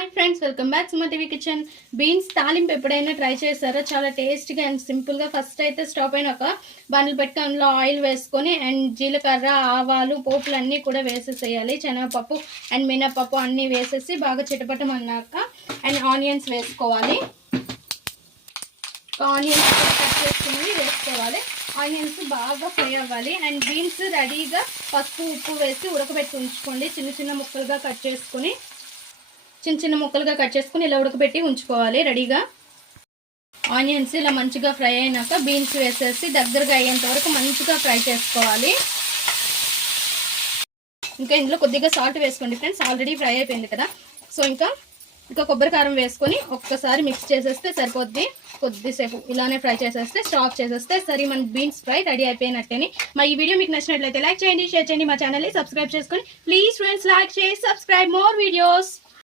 Hi friends, welcome back సుమా TV kitchen. Beans తాలింపు ఎప్పుడైనా try చేస్తారా? చాలా టేస్టీగా అండ్ సింపుల్గా. ఫస్ట్ అయితే స్టవ్ పైన ఒక బండ్లు పెట్టి అందులో ఆయిల్ వేసుకొని అండ్ జీలకర్ర, ఆవాలు, పోపులు అన్నీ కూడా వేసేసేయాలి. శనగపప్పు అండ్ మినపప్పు అన్నీ వేసేసి బాగా చిటపటమన్నాక అండ్ ఆనియన్స్ వేసుకోవాలి. ఆనియన్స్ కట్ చేసుకుని వేసుకోవాలి. ఆనియన్స్ బాగా ఫ్రై అవ్వాలి అండ్ బీన్స్ రెడీగా పసుపు, ఉప్పు వేసి ఉడకబెట్టి ఉంచుకోండి. చిన్న చిన్న ముక్కలుగా కట్ చేసుకుని ఇలా ఉడకబెట్టి ఉంచుకోవాలి రెడీగా. ఆనియన్స్ ఇలా మంచిగా ఫ్రై అయినాక బీన్స్ వేసేసి దగ్గరగా అయ్యేంత వరకు మంచిగా ఫ్రై చేసుకోవాలి. ఇంకా ఇందులో కొద్దిగా సాల్ట్ వేసుకోండి ఫ్రెండ్స్, ఆల్రెడీ ఫ్రై అయిపోయింది కదా. సో ఇంకా కొబ్బరి కారం వేసుకొని ఒక్కసారి మిక్స్ చేసేస్తే సరిపోద్ది. కొద్దిసేపు ఇలానే ఫ్రై చేసేస్తే స్టాప్ చేసేస్తే సరే, మన బీన్స్ ఫ్రై రెడీ అయిపోయినట్టేని. మా ఈ వీడియో మీకు నచ్చినట్లయితే లైక్ చేయండి, షేర్ చేయండి, మా ఛానల్ని సబ్స్క్రైబ్ చేసుకొని ప్లీజ్ ఫ్రెండ్స్ లైక్ చేసి సబ్స్క్రైబ్ మోర్ వీడియోస్.